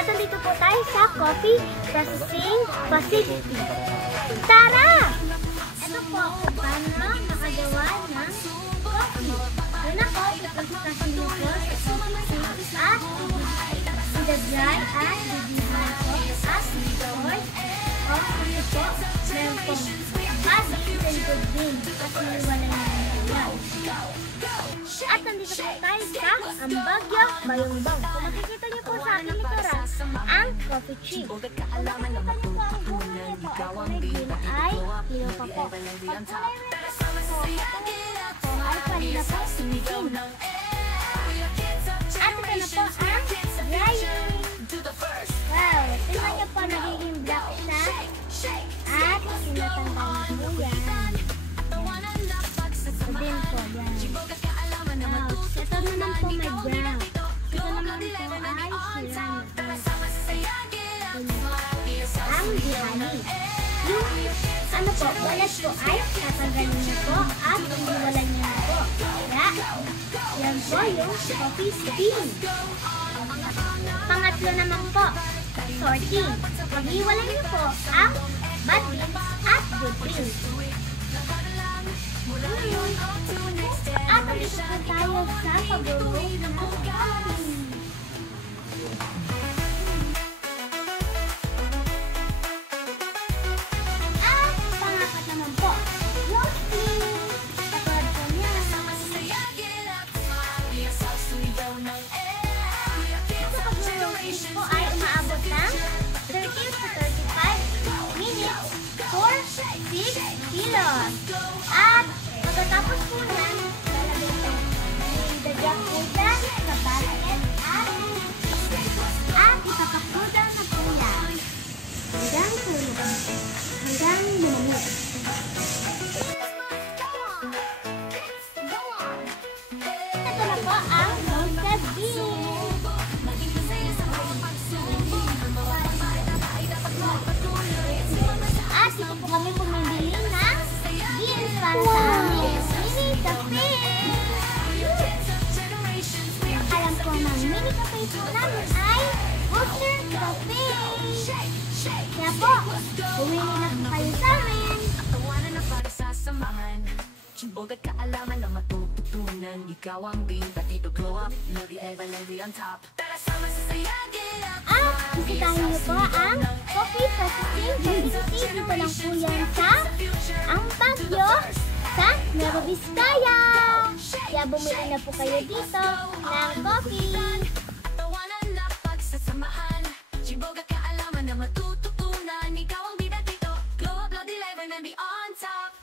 At nandito po tayo sa Coffee Processing Facility. Tara! Ito po, paano makagawa ng coffee. Yun ako, ipaprocessing nyo po sa facility at i-dry at i-dry po at i-store. Coffee po, meron po magic and good din at iniwala nyo yan. At nandito po tayo sa Ambagyo Bayongbong. Kung makikita niyo po sa aking likuran, ang coffee tree. Kung makikita niyo po ang kulay po, ang kulay green ay hilo pa po. Pag kulay red po, ay palila po, sinisin. At ito na po ang drying. Wow, tingnan niyo po, nagiging black siya. At sinatanggal niyo po yan. Ito din po, yan. Ito naman po may brown. Ito naman po ay silang ang bihani. Yung ano po, balat po ay tatanggalin niyo po at iiwalan niyo na po. Kaya, yan po yung coffee steam. Pangatlo naman po, sorting. Mag-iwalan niyo po ang bad beans at good beans. At nandito po tayo sa pag-brew ng coffee. At pangapat naman po, roasting. Katulad po niya. Ito pag-roasting po ay umaabot ng 30 to 35 minutes for 6 kilos. At pagkatapos po yan, idadyak po dyan sa basket at ipakapudan na po yan hanggang lumamig. Ito na po ang roasted beans. At dito po kami bumibili ng beans para sa amin. Mini cafe! Alam po ng mini cafe po namin ay Booster Cafe! Kaya po, bumili na po kayo sa amin! Tawanan na para sa samahan. Chimbog at kaalaman na matututunan. Ikaw ang bida, dito glow up. Lady Eva, lady on top. Tara sama sa saya, get up. At bisitahin niyo po ang Coffee Processing Facility. Dito lang po yan sa Ambagyo sa Nueva Vizcaya. Kaya bumili na po kayo dito ng coffee. Tawanan na pagsasamahan. Chimbog at kaalaman na matututunan. Ikaw ang bida, dito glow up. Lady Eva, and be on top.